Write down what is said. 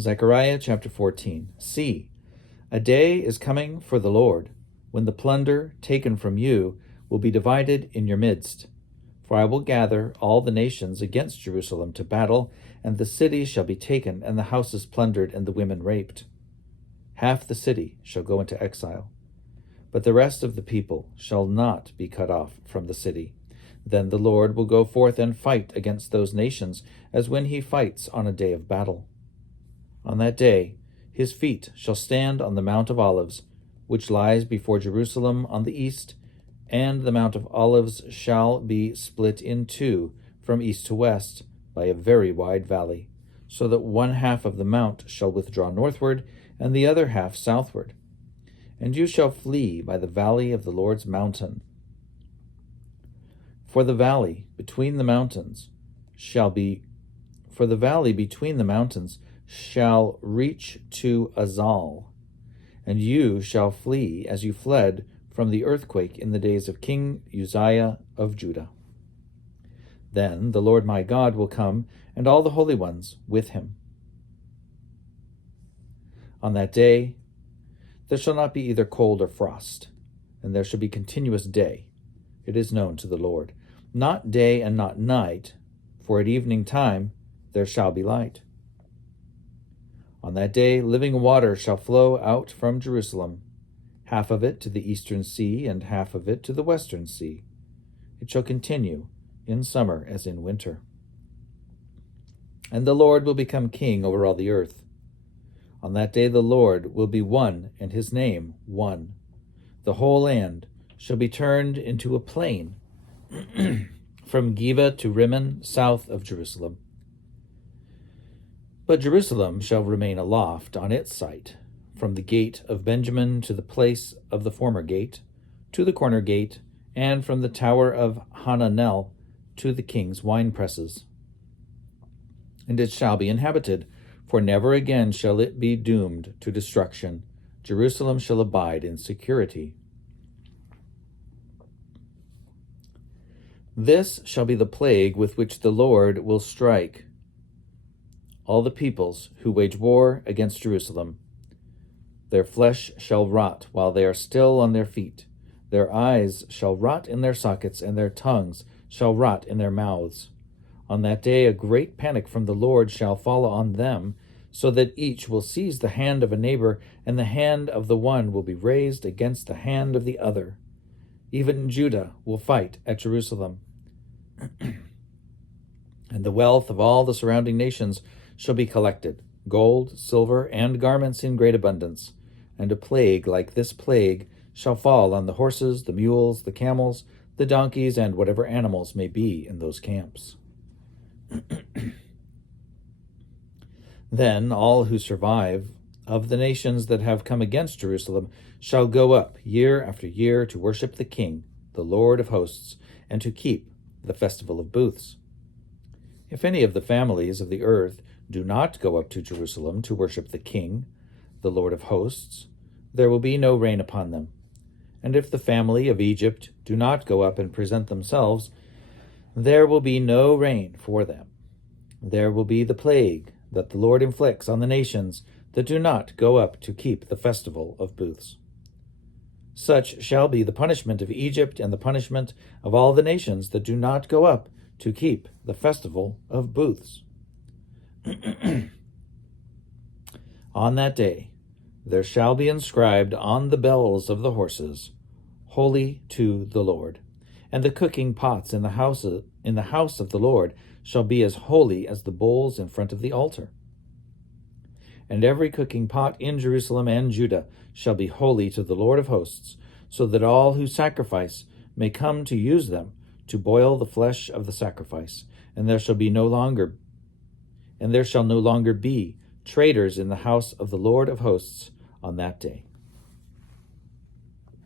Zechariah chapter 14. See, a day is coming for the Lord, when the plunder taken from you will be divided in your midst. For I will gather all the nations against Jerusalem to battle, and the city shall be taken, and the houses plundered, and the women raped. Half the city shall go into exile, but the rest of the people shall not be cut off from the city. Then the Lord will go forth and fight against those nations, as when he fights on a day of battle. On that day his feet shall stand on the Mount of Olives, which lies before Jerusalem on the east, and the Mount of Olives shall be split in two from east to west by a very wide valley, so that one half of the mount shall withdraw northward, and the other half southward. And you shall flee by the valley of the Lord's mountain. For the valley between the mountains shall reach to Azal, and you shall flee as you fled from the earthquake in the days of King Uzziah of Judah. Then the Lord my God will come, and all the holy ones with him. On that day there shall not be either cold or frost, and there shall be continuous day. It is known to the Lord. Not day and not night, for at evening time there shall be light. On that day living water shall flow out from Jerusalem, half of it to the eastern sea, and half of it to the western sea. It shall continue in summer as in winter. And the Lord will become king over all the earth. On that day the Lord will be one, and his name one. The whole land shall be turned into a plain, from Geba to Rimmon, south of Jerusalem. But Jerusalem shall remain aloft on its site, from the gate of Benjamin to the place of the former gate, to the corner gate, and from the tower of Hananel to the king's winepresses. And it shall be inhabited, for never again shall it be doomed to destruction. Jerusalem shall abide in security. This shall be the plague with which the Lord will strike all the peoples who wage war against Jerusalem. Their flesh shall rot while they are still on their feet. Their eyes shall rot in their sockets, and their tongues shall rot in their mouths. On that day a great panic from the Lord shall fall on them, so that each will seize the hand of a neighbor, and the hand of the one will be raised against the hand of the other. Even Judah will fight at Jerusalem. And the wealth of all the surrounding nations shall be collected, gold, silver, and garments in great abundance. And a plague like this plague shall fall on the horses, the mules, the camels, the donkeys, and whatever animals may be in those camps. Then all who survive of the nations that have come against Jerusalem shall go up year after year to worship the King, the Lord of hosts, and to keep the festival of booths. If any of the families of the earth do not go up to Jerusalem to worship the King, the Lord of hosts, there will be no rain upon them. And if the family of Egypt do not go up and present themselves, there will be no rain for them. There will be the plague that the Lord inflicts on the nations that do not go up to keep the festival of booths. Such shall be the punishment of Egypt and the punishment of all the nations that do not go up to keep the festival of booths. On that day there shall be inscribed on the bells of the horses, Holy to the Lord. And the cooking pots in the house of the Lord shall be as holy as the bowls in front of the altar. And every cooking pot in Jerusalem and Judah shall be holy to the Lord of hosts, so that all who sacrifice may come to use them to boil the flesh of the sacrifice. And there shall no longer be traitors in the house of the Lord of hosts on that day.